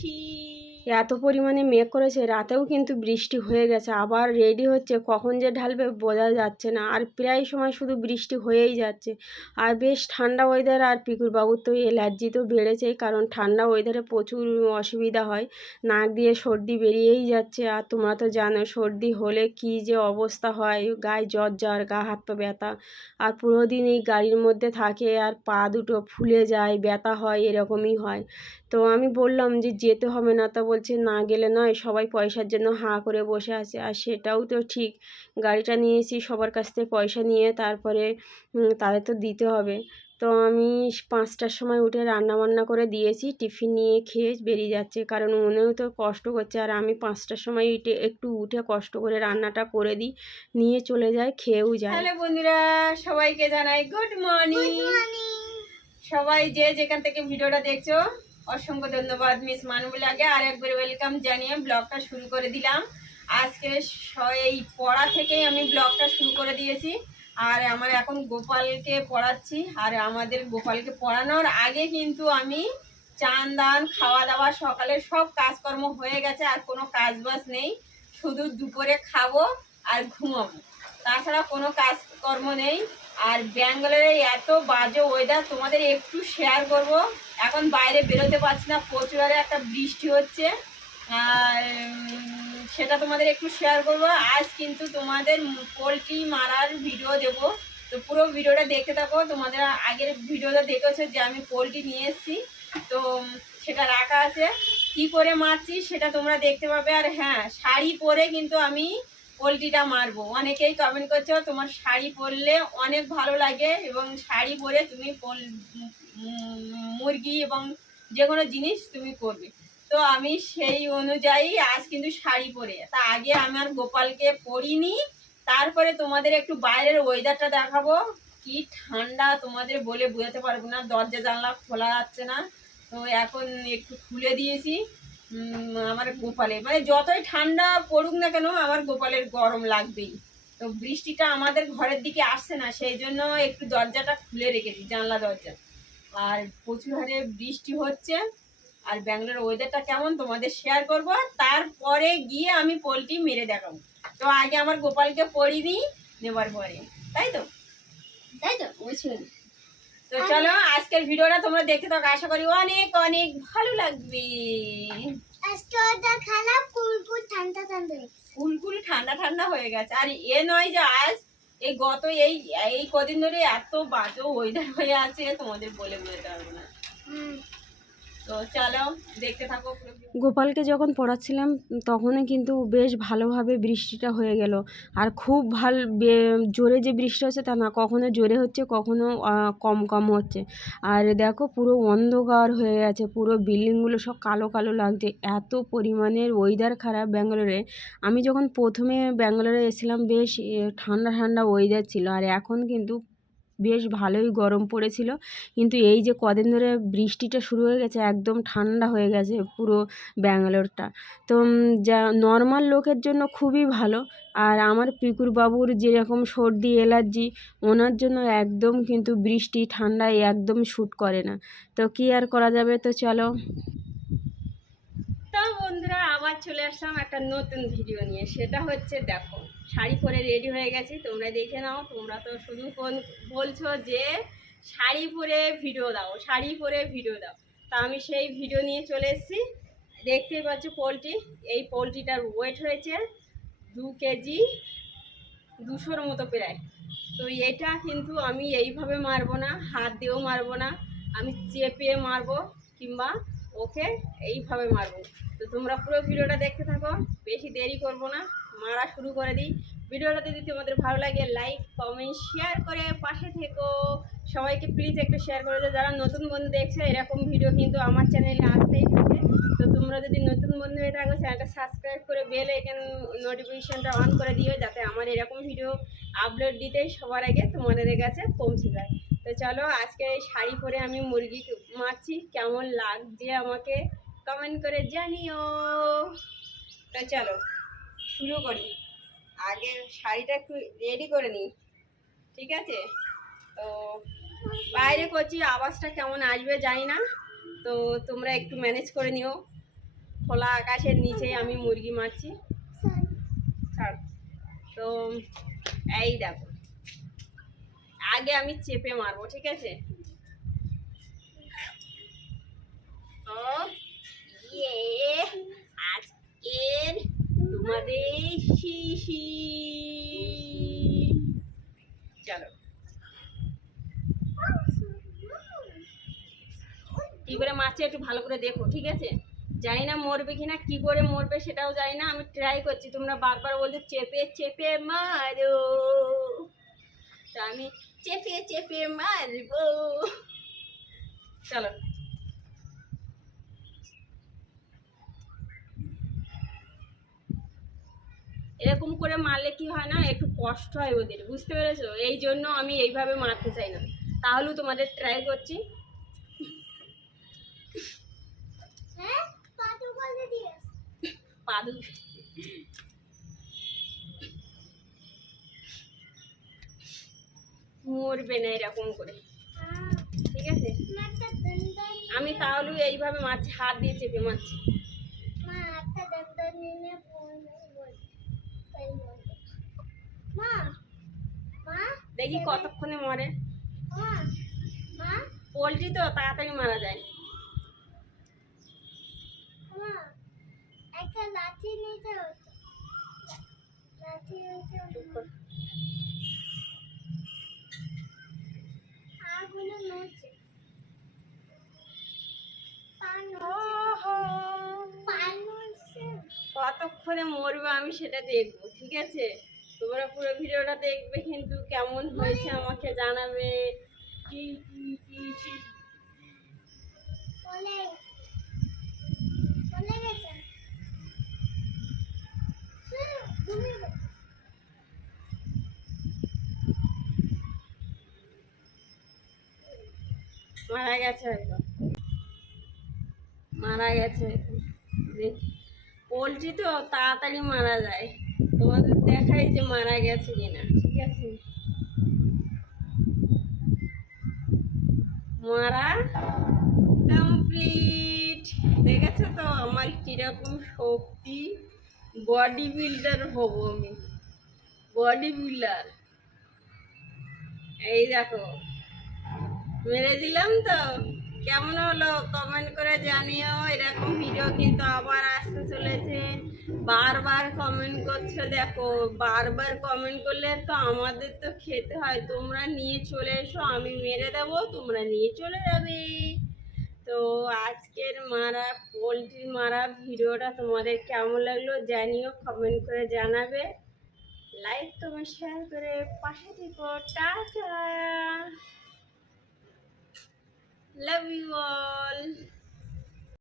He. এত পরিমাণে মেঘ করেছে, রাতেও কিন্তু বৃষ্টি হয়ে গেছে। আবার রেডি হচ্ছে, কখন যে ঢালবে বোঝা যাচ্ছে না। আর প্রায় সময় শুধু বৃষ্টি হয়েই যাচ্ছে। আর বেশ ঠান্ডা ওয়েদার আর পিকুর বাবুর তো অ্যালার্জি তো বেড়েছেই, কারণ ঠান্ডা ওয়েদারে প্রচুর অসুবিধা হয়। নাক দিয়ে সর্দি বেরিয়েই যাচ্ছে। আর তোমরা তো জানো, সর্দি হলে কি যে অবস্থা হয়। গায়ে জ্বর জ্বর, গা হাত পা ব্যথা। আর পুরো দিন এই গাড়ির মধ্যে থাকে আর পা দুটো ফুলে যায়, ব্যথা হয়, এরকমই হয়। তো আমি বললাম যে যেতে হবে না তা বলছে না গেলে নয় সবাই পয়সার জন্য হাঁ করে বসে আছে। আর সেটাও তো ঠিক গাড়িটা নিয়েছি সবার কাছ থেকে পয়সা নিয়ে তারপরে তাদের তো দিতে হবে। তো আমি পাঁচটার সময় উঠে রান্না বান্না করে দিয়েছি টিফিন নিয়ে খেয়ে বেরিয়ে যাচ্ছে কারণ উনিও তো কষ্ট করছে। আর আমি পাঁচটার সময় উঠে একটু উঠে কষ্ট করে রান্নাটা করে দিই নিয়ে চলে যায় খেয়েও যায় হ্যালো বন্ধুরা সবাইকে জানাই গুড মর্নিং। সবাই যে যেখান থেকে ভিডিওটা দেখছ অসংখ্য ধন্যবাদ, মিস মানবুলাকে। আর একবার ওয়েলকাম জানিয়ে ব্লগটা শুরু করে দিলাম। আজকে এই পড়া থেকেই আমি ব্লগটা শুরু করে দিয়েছি। আর আমার এখন গোপালকে পড়াচ্ছি। আর আমাদের গোপালকে পড়ানোর আগে কিন্তু আমি চান, দান খাওয়া দাওয়া সকালে সব কাজকর্ম হয়ে গেছে, আর কোনো কাজ বাজ নেই। শুধু দুপুরে খাব আর ঘুমাবো। তাছাড়া কোনো কাজকর্ম নেই। আর ব্যাঙ্গালোরে এত বাজে ওয়েদার তোমাদের একটু শেয়ার করব। এখন বাইরে বেরোতে পারছি না, প্রচুর একটা বৃষ্টি হচ্ছে। আর সেটা তোমাদের একটু শেয়ার করব। আজ কিন্তু তোমাদের পোলট্রি মারার ভিডিও দেব। তো পুরো ভিডিওটা দেখতে থাকো। তোমাদের আগের ভিডিওটা দেখেছ যে আমি পোলট্রি নিয়ে এসেছি। তো সেটা রাখা আছে। কি করে মারছি সেটা তোমরা দেখতে পাবে। আর হ্যাঁ শাড়ি পরে কিন্তু আমি পোলট্রিটা মারবো। অনেকেই কমেন্ট করছ তোমার শাড়ি পরলে অনেক ভালো লাগে এবং শাড়ি পরে তুমি পোল মুরগি এবং যে কোনো জিনিস তুমি করবে। তো আমি সেই অনুযায়ী আজ কিন্তু শাড়ি পরে। তা আগে আমার গোপালকে পরিনি। তারপরে তোমাদের একটু বাইরের ওয়েদারটা দেখাবো। কি ঠান্ডা তোমাদের বলে বোঝাতে পারব না। দরজা জানলা খোলা যাচ্ছে না। তো এখন একটু খুলে দিয়েছি। আমার গোপালে। মানে যতই ঠান্ডা পড়ুক না কেন, আমার গোপালের গরম লাগবেই। তো বৃষ্টিটা আমাদের ঘরের দিকে আসছে না, সেই জন্য একটু দরজাটা খুলে রেখেছি, জানলা দরজা। আর প্রচুর হারে বৃষ্টি হচ্ছে, আর ব্যাঙ্গালোর ওয়েদারটা কেমন তোমাদের শেয়ার করব তারপরে গিয়ে আমি পোলট্রি মেরে দেখাবো। তো আগে আমার গোপালকে পড়িনি নেবার পরে। তাই তো? তাই তো বুঝছেন তো চলো আজকের ভিডিওটা তোমরা দেখতে থাকো আশা করি অনেক অনেক ভালো লাগবে। আজকে ওটা খারাপ কুলকুল ঠান্ডা ঠান্ডা কুলকুল ঠান্ডা ঠান্ডা হয়ে গেছে। আর এ নয় যে আজ এই গত এই এই কদিন ধরে এত বাজে ওয়েদার হয়ে আছে তোমাদের বলে বোঝাতে পারব না। হুম। গোপালকে যখন পড়াচ্ছিলাম, তখনই কিন্তু বেশ ভালোভাবে বৃষ্টিটা হয়ে গেল। আর খুব ভালো জোরে যে বৃষ্টি হচ্ছে তা না, কখনো জোরে হচ্ছে, কখনো কম কম হচ্ছে। আর দেখো পুরো অন্ধকার হয়ে গেছে, পুরো বিল্ডিংগুলো সব কালো কালো লাগছে। এত পরিমাণের ওয়েদার খারাপ ব্যাঙ্গালোরে। আমি যখন প্রথমে ব্যাঙ্গালোরে এসেছিলাম, বেশ ঠান্ডা ঠান্ডা ওয়েদার ছিল। আর এখন কিন্তু বেশ ভালোই গরম পড়েছিল। কিন্তু এই যে কদিন ধরে বৃষ্টিটা শুরু হয়ে গেছে, একদম ঠান্ডা হয়ে গেছে পুরো ব্যাঙ্গালোরটা। তো যা নর্মাল লোকের জন্য খুবই ভালো। আর আমার পিকুর বাবুর যেরকম সর্দি অ্যালার্জি ওনার জন্য একদম কিন্তু বৃষ্টি, ঠান্ডায় একদম শ্যুট করে না। তো কী আর করা যাবে? তো চলো। তো বন্ধুরা আবার চলে আসলাম একটা নতুন ভিডিও নিয়ে। সেটা হচ্ছে দেখো, শাড়ি পরে রেডি হয়ে গেছি, তোমরা দেখে নাও, তোমরা তো শুধু কোন বলছো যে শাড়ি পরে ভিডিও দাও, শাড়ি পরে ভিডিও দাও। তা আমি সেই ভিডিও নিয়ে চলে এসেছি। দেখতেই পাচ্ছ পোলট্রি, এই পোলট্রিটার ওয়েট হয়েছে দু কেজি দুশোর মতো প্রায়। তো এটা কিন্তু আমি এইভাবে মারবো না, হাত দিয়েও মারবো না, আমি চেপে মারবো কিংবা ওকে এইভাবে মারবো। তো তোমরা পুরো ভিডিওটা দেখতে থাকো, বেশি দেরি করব না, মারা শুরু করে দিই। ভিডিওটা যদি তোমাদের ভালো লাগে লাইক কমেন্ট শেয়ার করে পাশে থেকো। সবাইকে প্লিজ একটু শেয়ার করে দাও। যারা নতুন বন্ধু দেখছ, এরকম ভিডিও কিন্তু আমার চ্যানেলে আসতেই থাকে। তো তোমরা যদি নতুন বন্ধু হয়ে থাকো চ্যানেলটা সাবস্ক্রাইব করে বেল এখানে নোটিফিকেশনটা অন করে দিও, যাতে আমার এরকম ভিডিও আপলোড দিতেই সবার আগে তোমাদের কাছে পৌঁছে যায়। তো চলো আজকে শাড়ি পরে আমি মুরগি মারছি। কেমন লাগছে আমাকে কমেন্ট করে জানিও। তো চলো শুরু করি। আগে শাড়িটা একটু রেডি করে নিই ঠিক আছে? তো বাইরে করছি আওয়াজটা কেমন আসবে জানি না। তো তোমরা একটু ম্যানেজ করে নিও। খোলা আকাশের নিচেই আমি মুরগি মারছি। ছাড়। তো এই দেখো আগে আমি চেপে মারবো, ঠিক আছে? ইয়ে আজকের তোমাদের শিশি। চলো। করে মাছে একটু ভালো করে দেখো, ঠিক আছে? জানি না মরবে কিনা, কি করে মরবে সেটাও জানি না, আমি ট্রাই করছি, তোমরা বারবার বলছো, চেপে চেপে মারো। আমি চেপে চেপে মারবো। চলো। এরকম করে মারলে কি হয় না একটু কষ্ট হয় ওদের বুঝতে পেরেছ? এই জন্য আমি এইভাবে মারতে চাই না। তাহলেও তোমাদের ট্রাই করছি। হ্যাঁ পাদু মরবে না এরকম করে। ঠিক আছে? আমি তাহলেও এইভাবে মারছি হাত দিয়ে চেপে মারছি। মা দেখি কতক্ষণে মরে। পোলট্রি তো তাড়াতাড়ি মারা যায়। লাঠি নিতে হতো লাঠি নিতে নড়ছে কতক্ষণে মরবে আমি সেটা দেখব, ঠিক আছে? তোমরা পুরো ভিডিওটা দেখবে কিন্তু কেমন হয়েছে আমাকে জানাবে। কি কি কি কি বলে বলে গেছে শুনো, তুমি বলো। মারা গেছে হয়তো। মারা গেছে পোলট্রি তো তাড়াতাড়ি মারা যায়। তোমাদের দেখাই যে মারা গেছে কিনা, ঠিক আছে? মারা কমপ্লিট দেখেছ তো আমার কীরকম শক্তি? বডি বিল্ডার হব আমি। বডি বিল্ডার এই দেখো। মেরে দিলাম তো। কেমন হলো কমেন্ট করে জানিও। এরকম ভিডিও কিন্তু আবার আসতে চলেছে। বারবার কমেন্ট করছ দেখো। বারবার কমেন্ট করলে তো আমাদের তো খেতে হয়। তোমরা নিয়ে চলে এসো, আমি মেরে দেবো, তোমরা নিয়ে চলে যাবে। তো আজকের মারা, পোলট্রি মারা ভিডিওটা তোমাদের কেমন লাগল জানিও কমেন্ট করে জানাবে। লাইক তোমার শেয়ার করে পাশে থেকো। টাটা! Love you all.